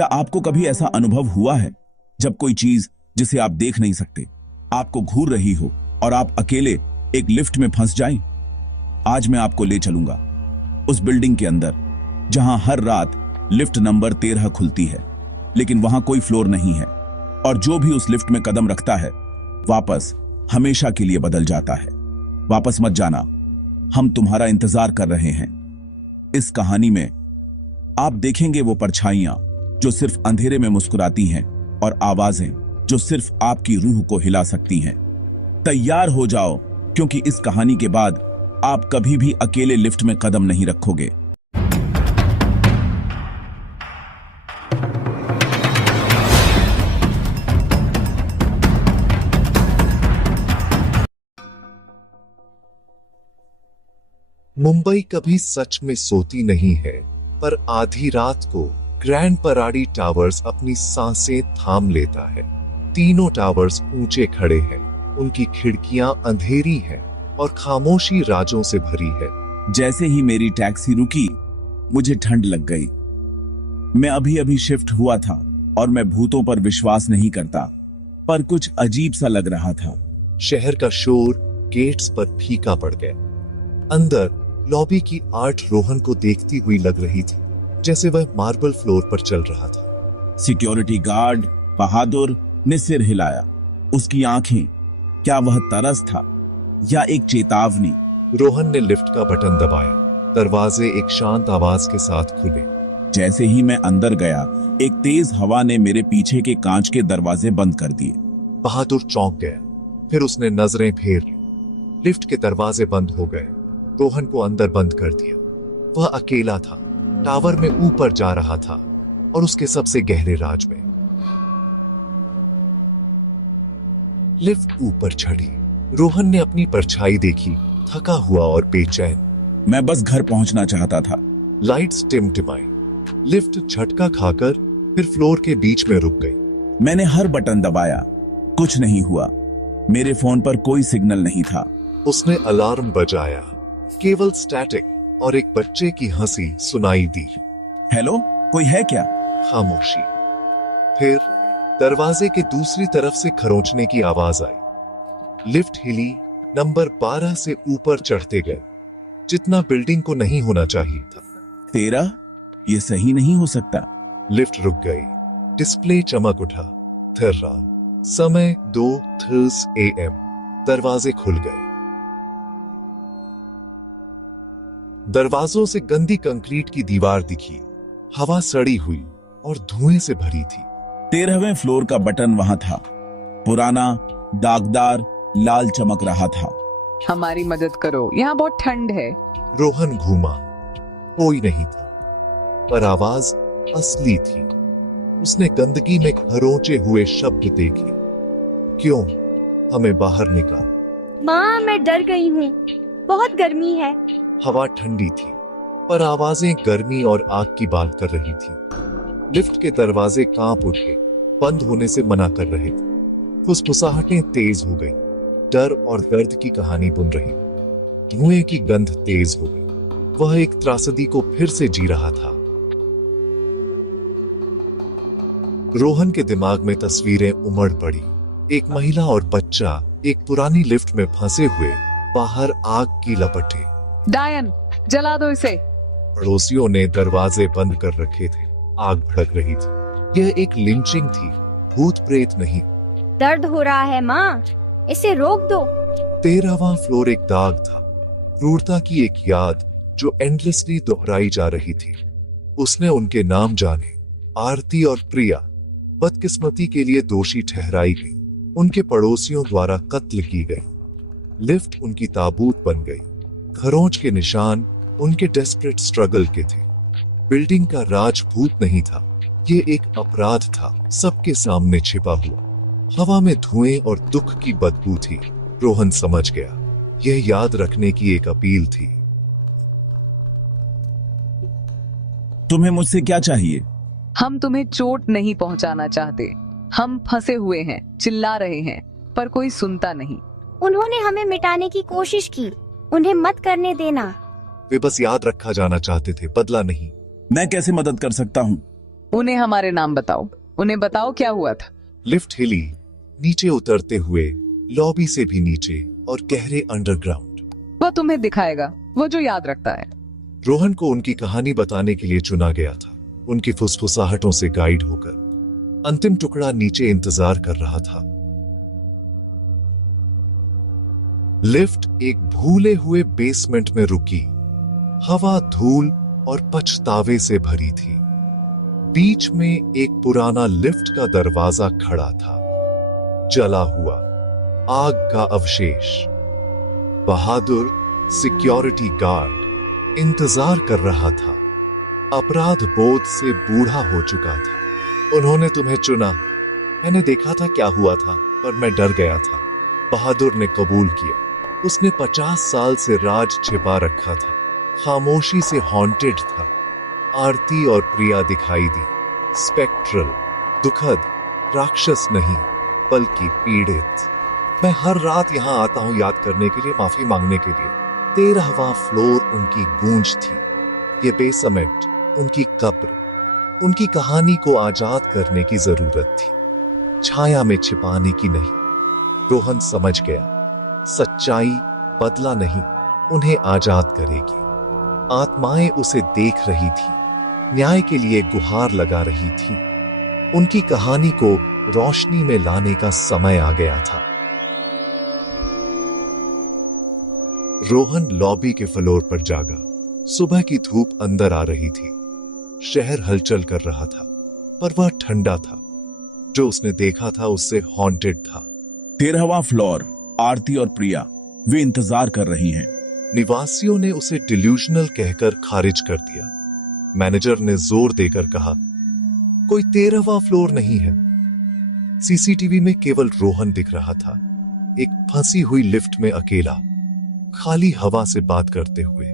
क्या आपको कभी ऐसा अनुभव हुआ है जब कोई चीज जिसे आप देख नहीं सकते आपको घूर रही हो और आप अकेले एक लिफ्ट में फंस जाएं? आज मैं आपको ले चलूंगा उस बिल्डिंग के अंदर जहां हर रात लिफ्ट नंबर 13 खुलती है, लेकिन वहां कोई फ्लोर नहीं है और जो भी उस लिफ्ट में कदम रखता है वापस हमेशा के लिए बदल जाता है। वापस मत जाना, हम तुम्हारा इंतजार कर रहे हैं। इस कहानी में आप देखेंगे वो परछाइयां जो सिर्फ अंधेरे में मुस्कुराती हैं और आवाजें जो सिर्फ आपकी रूह को हिला सकती हैं। तैयार हो जाओ, क्योंकि इस कहानी के बाद आप कभी भी अकेले लिफ्ट में कदम नहीं रखोगे। मुंबई कभी सच में सोती नहीं है, पर आधी रात को ग्रैंड पराडी टावर्स अपनी सांसें थाम लेता है। तीनों टावर्स ऊंचे खड़े हैं, उनकी खिड़कियां अंधेरी हैं और खामोशी राजों से भरी है। जैसे ही मेरी टैक्सी रुकी, मुझे ठंड लग गई। मैं अभी अभी शिफ्ट हुआ था और मैं भूतों पर विश्वास नहीं करता, पर कुछ अजीब सा लग रहा था। शहर का शोर गेट्स पर फीका पड़ गया। अंदर लॉबी की आर्ट रोहन को देखती हुई लग रही थी, जैसे वह मार्बल फ्लोर पर चल रहा था। सिक्योरिटी गार्ड बहादुर ने सिर हिलाया। उसकी आंखें, क्या वह तरस था या एक चेतावनी? रोहन ने लिफ्ट का बटन दबाया। दरवाजे एक शांत आवाज के साथ खुले। जैसे ही मैं अंदर गया, एक तेज हवा ने मेरे पीछे के कांच के दरवाजे बंद कर दिए। बहादुर चौंक गया, फिर उसने नजरें फेर ली। लिफ्ट के दरवाजे बंद हो गए। रोहन को अंदर बंद कर दिया। वह अकेला था, टावर में ऊपर जा रहा था और उसके सबसे गहरे राज में। लिफ्ट ऊपर चढ़ी। रोहन ने अपनी परछाई देखी, थका हुआ और बेचैन। मैं बस घर पहुंचना चाहता था। लाइट्स टिमटिमाई। लिफ्ट झटका खाकर फिर फ्लोर के बीच में रुक गई। मैंने हर बटन दबाया, कुछ नहीं हुआ। मेरे फोन पर कोई सिग्नल नहीं था। उसने अलार्म बजाया, केवल स्टैटिक और एक बच्चे की हंसी सुनाई दी। हेलो, कोई है क्या? खामोशी। फिर दरवाजे के दूसरी तरफ से खरोंचने की आवाज आई। लिफ्ट हिली। नंबर 12 से ऊपर चढ़ते गए, जितना बिल्डिंग को नहीं होना चाहिए था। 13? ये सही नहीं हो सकता। लिफ्ट रुक गई। डिस्प्ले चमक उठा। थर्रा। समय 2:30 AM। दरवाजे खुल गए। दरवाजों से गंदी कंक्रीट की दीवार दिखी। हवा सड़ी हुई और धुएं से भरी थी। 13वें फ्लोर का बटन वहां था, पुराना, दागदार, लाल चमक रहा था। हमारी मदद करो, यहाँ बहुत ठंड है। रोहन घूमा, कोई नहीं था, पर आवाज असली थी। उसने गंदगी में खरोंचे हुए शब्द देखे। क्यों? हमें बाहर निकाल। माँ, मैं डर गई हूँ, बहुत गर्मी है। हवा ठंडी थी, पर आवाजें गर्मी और आग की बात कर रही थी। लिफ्ट के दरवाजे कांप उठे, बंद होने से मना कर रहे थे। फुसफुसाहटें तेज हो गई। डर और दर्द की कहानी बुन रही। धुएं की गंध तेज हो गई। वह एक त्रासदी को फिर से जी रहा था। रोहन के दिमाग में तस्वीरें उमड़ पड़ी। एक महिला और बच्चा एक पुरानी लिफ्ट में फंसे हुए, बाहर आग की लपटें। डायन, जला दो इसे। पड़ोसियों ने दरवाजे बंद कर रखे थे। आग भड़क रही थी। यह एक लिंचिंग थी, भूत प्रेत नहीं। दर्द हो रहा है माँ, इसे रोक दो। 13वां फ्लोर एक दाग था, क्रूरता की एक याद जो एंडलेसली दोहराई जा रही थी। उसने उनके नाम जाने, आरती और प्रिया, बदकिस्मती के लिए दोषी ठहराई गई। उनके पड़ोसियों द्वारा कत्ल की गई। लिफ्ट उनकी ताबूत बन गई। खरोंच के निशान उनके डेस्परेट स्ट्रगल के थे। बिल्डिंग का राज भूत नहीं था, ये एक अपराध था, सबके सामने छिपा हुआ। हवा में धुएं और दुख की बदबू थी। रोहन समझ गया, यह याद रखने की एक अपील थी। तुम्हें मुझसे क्या चाहिए? हम तुम्हें चोट नहीं पहुंचाना चाहते। हम फंसे हुए हैं, चिल्ला रहे हैं, पर कोई सुनता नहीं। उन्होंने हमें मिटाने की कोशिश की, उन्हें मत करने देना। वे बस याद रखा जाना चाहते थे, बदला नहीं। मैं कैसे मदद कर सकता हूँ? उन्हें हमारे नाम बताओ, उन्हें बताओ क्या हुआ था। लिफ्ट हिली, नीचे उतरते हुए लॉबी से भी नीचे और गहरे अंडरग्राउंड। वह तुम्हें दिखाएगा, वो जो याद रखता है। रोहन को उनकी कहानी बताने के लिए चुना गया था, उनकी फुसफुसाहटों से गाइड होकर। अंतिम टुकड़ा नीचे इंतजार कर रहा था। लिफ्ट एक भूले हुए बेसमेंट में रुकी। हवा धूल और पछतावे से भरी थी। बीच में एक पुराना लिफ्ट का दरवाजा खड़ा था, जला हुआ आग का अवशेष। बहादुर सिक्योरिटी गार्ड इंतजार कर रहा था। अपराध बोध से बूढ़ा हो चुका था। उन्होंने तुम्हें चुना, मैंने देखा था क्या हुआ था, पर मैं डर गया था। बहादुर ने कबूल किया। उसने 50 साल से राज छिपा रखा था, खामोशी से हॉन्टेड था। आरती और प्रिया दिखाई दी, स्पेक्ट्रल, दुखद, राक्षस नहीं बल्कि पीड़ित। मैं हर रात यहां आता हूं याद करने के लिए, माफी मांगने के लिए। 13वां फ्लोर उनकी गूंज थी, ये बेसमेंट उनकी कब्र। उनकी कहानी को आजाद करने की जरूरत थी, छाया में छिपाने की नहीं। रोहन समझ गया, सच्चाई बदला नहीं, उन्हें आजाद करेगी। आत्माएं उसे देख रही थी, न्याय के लिए गुहार लगा रही थी। उनकी कहानी को रोशनी में लाने का समय आ गया था। रोहन लॉबी के फ्लोर पर जागा। सुबह की धूप अंदर आ रही थी। शहर हलचल कर रहा था, पर वह ठंडा था। जो उसने देखा था उससे हॉन्टेड था। 13वां फ्लोर, आरती और प्रिया, वे इंतजार कर रही हैं। निवासियों ने उसे डिल्यूजनल कहकर खारिज कर दिया। मैनेजर ने जोर देकर कहा, कोई 13वां फ्लोर नहीं है। सीसीटीवी में केवल रोहन दिख रहा था, एक फंसी हुई लिफ्ट में अकेला, खाली हवा से बात करते हुए।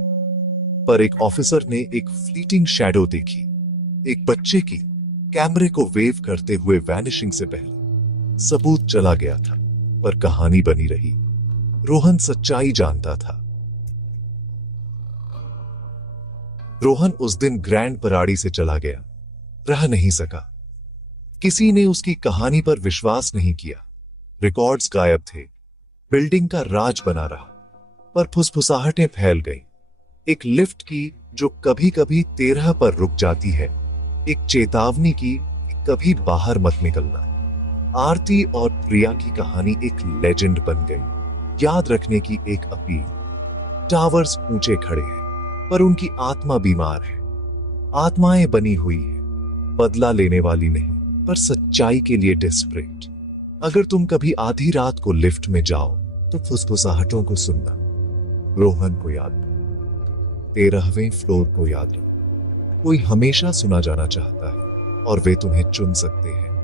पर एक ऑफिसर ने एक फ्लीटिंग शैडो देखी, एक बच्चे की, कैमरे को वेव करते हुए वैनिशिंग से पहले। सबूत चला गया था, पर कहानी बनी रही। रोहन सच्चाई जानता था। रोहन उस दिन ग्रैंड पराड़ी से चला गया, रह नहीं सका। किसी ने उसकी कहानी पर विश्वास नहीं किया। रिकॉर्ड्स गायब थे, बिल्डिंग का राज बना रहा, पर फुसफुसाहटें फैल गईं। एक लिफ्ट की जो कभी कभी 13 पर रुक जाती है, एक चेतावनी की कि कभी बाहर मत निकलना। आरती और प्रिया की कहानी एक लेजेंड बन गई, याद रखने की एक अपील। टावर्स ऊंचे खड़े हैं, पर उनकी आत्मा बीमार है। आत्माएं बनी हुई है, बदला लेने वाली नहीं, पर सच्चाई के लिए डेस्परेट। अगर तुम कभी आधी रात को लिफ्ट में जाओ तो फुसफुसाहटों को सुनना। रोहन को याद, 13वें फ्लोर को याद रखो। कोई हमेशा सुना जाना चाहता है और वे तुम्हें चुन सकते हैं।